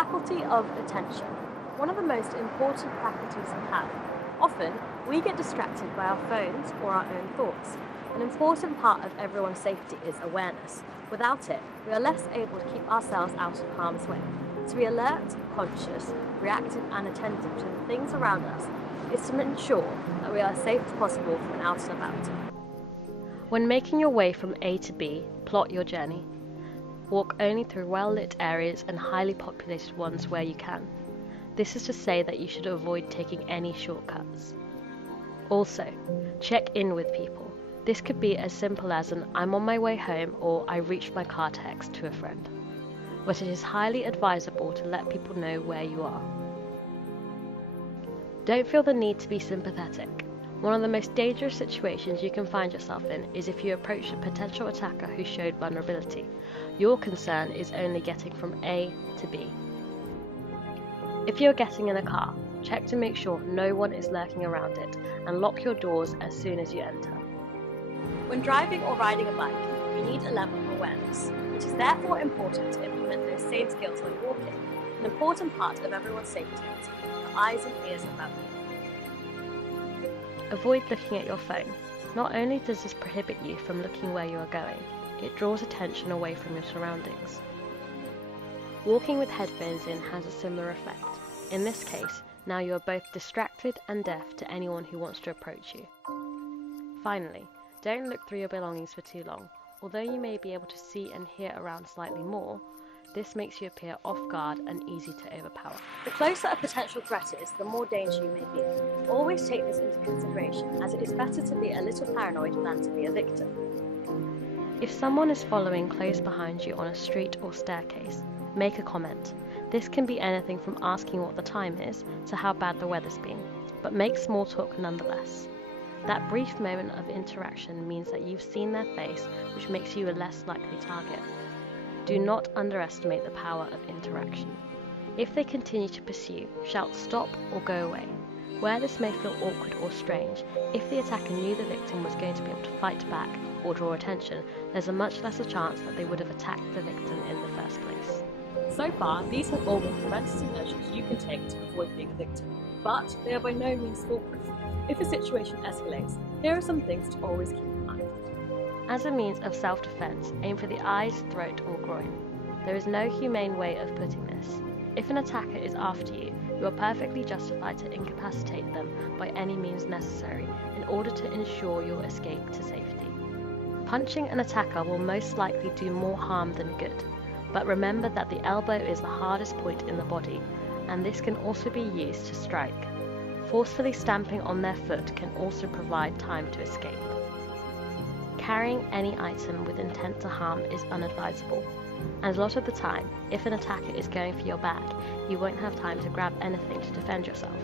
faculty of attention, one of the most important faculties we have. Often, we get distracted by our phones or our own thoughts. An important part of everyone's safety is awareness. Without it, we are less able to keep ourselves out of harm's way. To be alert, conscious, reactive and attentive to the things around us is to ensure that we are as safe as possible when out and about. When making your way from A to B, plot your journey. Walk only through well-lit areas and highly populated ones where you can. This is to say that you should avoid taking any shortcuts. Also, check in with people. This could be as simple as an "I'm on my way home" or "I reached my car" text to a friend. But it is highly advisable to let people know where you are. Don't feel the need to be sympathetic. One of the most dangerous situations you can find yourself in is if you approach a potential attacker who showed vulnerability. Your concern is only getting from A to B. If you're getting in a car, check to make sure no one is lurking around it and lock your doors as soon as you enter. When driving or riding a bike, you need a level of awareness. It is therefore important to implement those same skills when walking. An important part of everyone's safety is keeping your eyes and ears about you. Avoid looking at your phone. Not only does this prohibit you from looking where you are going, it draws attention away from your surroundings. Walking with headphones in has a similar effect. In this case, now you are both distracted and deaf to anyone who wants to approach you. Finally, don't look through your belongings for too long. Although you may be able to see and hear around slightly more, this makes you appear off guard and easy to overpower. The closer a potential threat is, the more danger you may be in. Always take this into consideration, as it is better to be a little paranoid than to be a victim. If someone is following close behind you on a street or staircase, make a comment. This can be anything from asking what the time is to how bad the weather's been, but make small talk nonetheless. That brief moment of interaction means that you've seen their face, which makes you a less likely target. Do not underestimate the power of interaction. If they continue to pursue, shout "stop" or "go away." Where this may feel awkward or strange, if the attacker knew the victim was going to be able to fight back or draw attention, there's a much lesser chance that they would have attacked the victim in the first place. So far, these have all been preventative measures you can take to avoid being a victim, but they are by no means foolproof. If a situation escalates, here are some things to always keep in mind. As a means of self-defense, aim for the eyes, throat or groin. There is no humane way of putting this. If an attacker is after you, you are perfectly justified to incapacitate them by any means necessary in order to ensure your escape to safety. Punching an attacker will most likely do more harm than good, but remember that the elbow is the hardest point in the body, and this can also be used to strike. Forcefully stamping on their foot can also provide time to escape. Carrying any item with intent to harm is unadvisable, and a lot of the time, if an attacker is going for your bag, you won't have time to grab anything to defend yourself.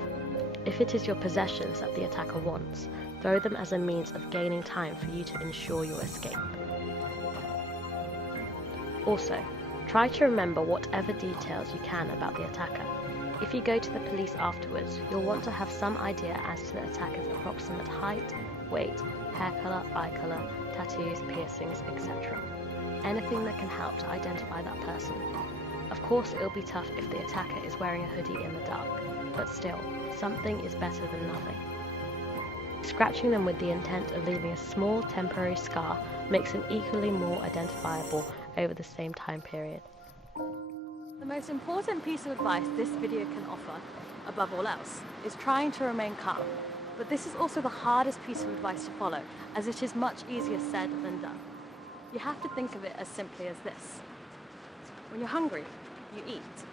If it is your possessions that the attacker wants, throw them as a means of gaining time for you to ensure your escape. Also, try to remember whatever details you can about the attacker. If you go to the police afterwards, you'll want to have some idea as to the attacker's approximate height, weight, hair colour, eye colour, tattoos, piercings, etc. Anything that can help to identify that person. Of course, it'll be tough if the attacker is wearing a hoodie in the dark, but still, something is better than nothing. Scratching them with the intent of leaving a small temporary scar makes them equally more identifiable over the same time period. The most important piece of advice this video can offer, above all else, is trying to remain calm. But this is also the hardest piece of advice to follow, as it is much easier said than done. You have to think of it as simply as this. When you're hungry, you eat.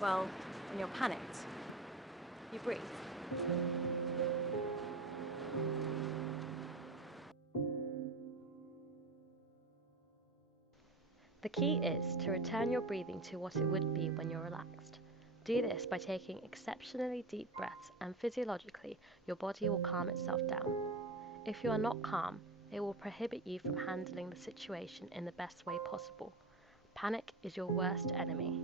Well, when you're panicked, you breathe. The key is to return your breathing to what it would be when you're relaxed. Do this by taking exceptionally deep breaths, and physiologically, your body will calm itself down. If you are not calm, it will prohibit you from handling the situation in the best way possible. Panic is your worst enemy.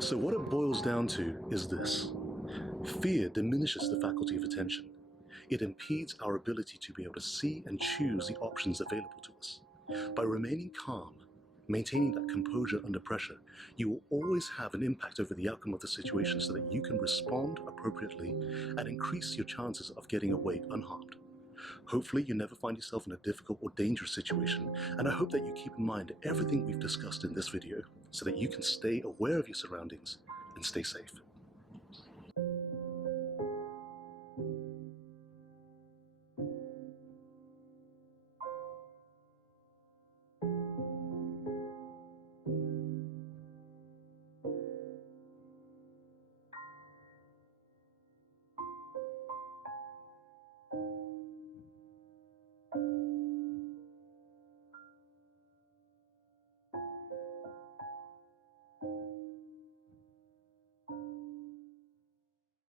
So what it boils down to is this. Fear diminishes the faculty of attention. It impedes our ability to be able to see and choose the options available to us. By remaining calm, maintaining that composure under pressure, you will always have an impact over the outcome of the situation so that you can respond appropriately and increase your chances of getting away unharmed. Hopefully you never find yourself in a difficult or dangerous situation, and I hope that you keep in mind everything we've discussed in this video so that you can stay aware of your surroundings and stay safe.